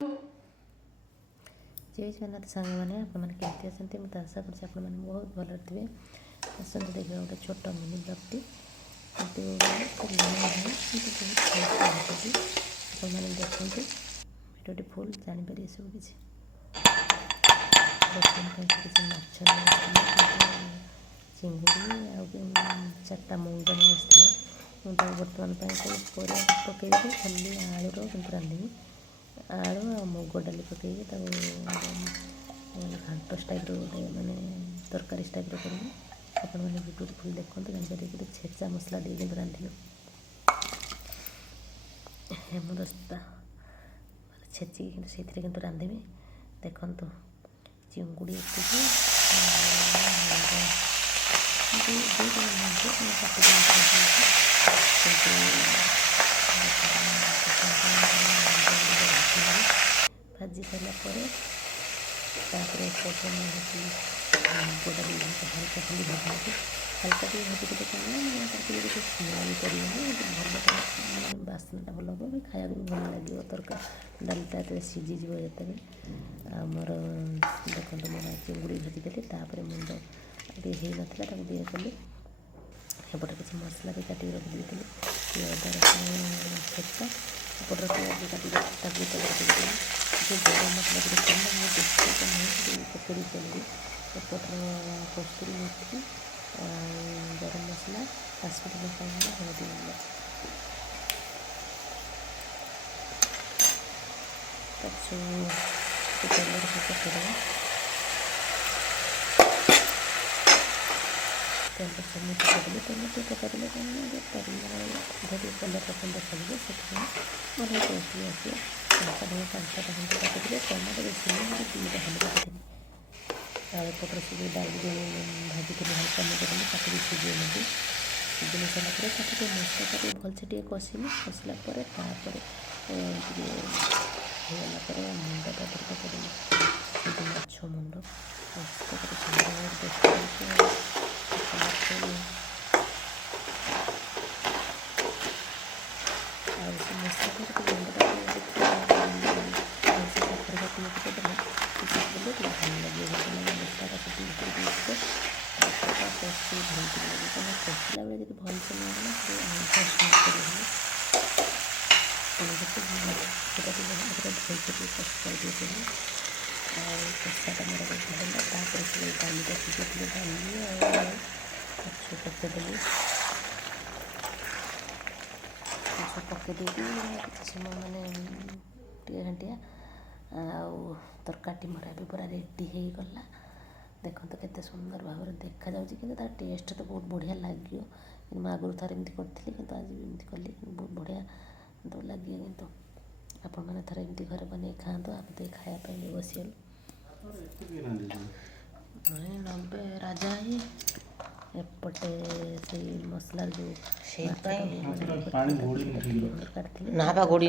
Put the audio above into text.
जय जगन्नाथ सांग मैंने आपमती अच्छा मत आशा कर बहुत भल थे। आसत देखिए गोटे छोट मिनी ब्लॉगटी आपने देखते भिडियोटी फुल जापर सब किसी माछ चिंगुड़ी चार्टा मुंड नहीं मुझे बर्तमान सब पकई खाली आलूर कि रांधि आलू आ मुग डाली पकई घाट टाइप गोटे मानने तरकारी टाइप करेंगे आपण मैंने भिडियो फुल देखते जानते गोटे छेचा मसला टे रांधि हेमदस्ता छेचिक से रांधि देखु चिंगुड़ी भाजी सारापर गोटा हल्का खाली भाजी हल्का टे भाजी गोटे गोटे स्मेल कर भल बास्नाटा भल हम खाया भी भल लगे तरकारी डालटा जो सीझीज जो आमर देखो मैं चिंगुड़ी भाजी मुंड टे हो नाला दिए कली एपटे किसी मसला भी काटिक रखी अदा रसुण छेचा एपटर पियाज काटिक जो गरम मसला देखिए पकड़ी चली एपटर कस्तूरी मेथी गरम मसला काश्मीरी लंका हल्दी तेल पकड़ तेल चमच पकड़े तेल टे पकड़े धीरे कलर पसंद देखा से भल टेस्ट भी आसे 5-6 घंटे काटिले टमाटो बेसी नहीं 2टा खंड काटिनी आलूपटर से डाली भाजी हल्का मुझे ताकि भी सीझे सारापर ताकि मसला भलसे टे कषिली कषिला होगला मुंडा पकड़ी माछ मुंड कषिला बेले जी भलसे कषाटा मोर भरला से डालीटा सीझे डाली माछ पकईदेली माछ पकईदे किसी समय मैंने टे घंटिया तरकारी मोर भी पूरा रेडी हो गला देखो केते सुंदर भाव देखा कि टेस्ट तो बहुत बढ़िया लगे मैं आगुरी थर एमती करी कि आज एमती कली बहुत बढ़िया तो लगे कि आपण मैंने थर एमती घर बन खातु आप तो खायापी बसीगलु नबे राजा ही एपटे से मसलार जो ना बा गोड़ी